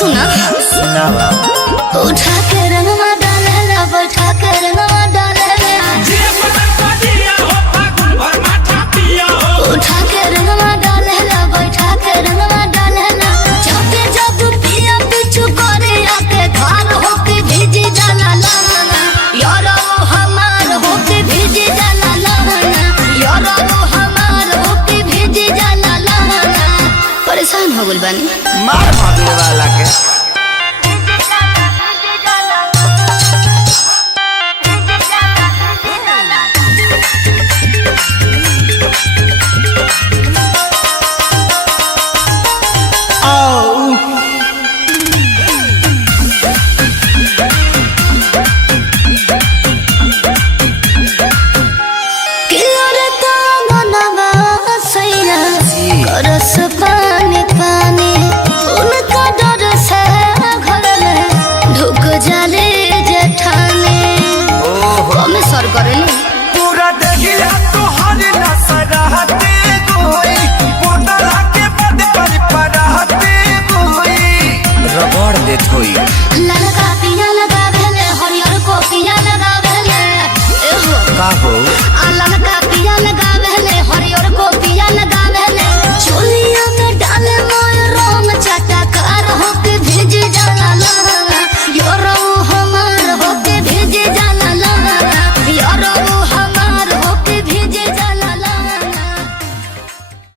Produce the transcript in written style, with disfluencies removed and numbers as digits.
सुना सुनावा उठा के रंगवा डालेला बैठा के रंगवा डालेला उठा के रंगवा डालेला बैठा के रंगवा डालेला जाके जब पिया पिछु करे आके घर होके भीजी जाला लहना यारो हमार होके भीजी जाला लहना यारो हमार होके भीजी जाला लहना परेशान हो गइल बानी मार भागे वाला के।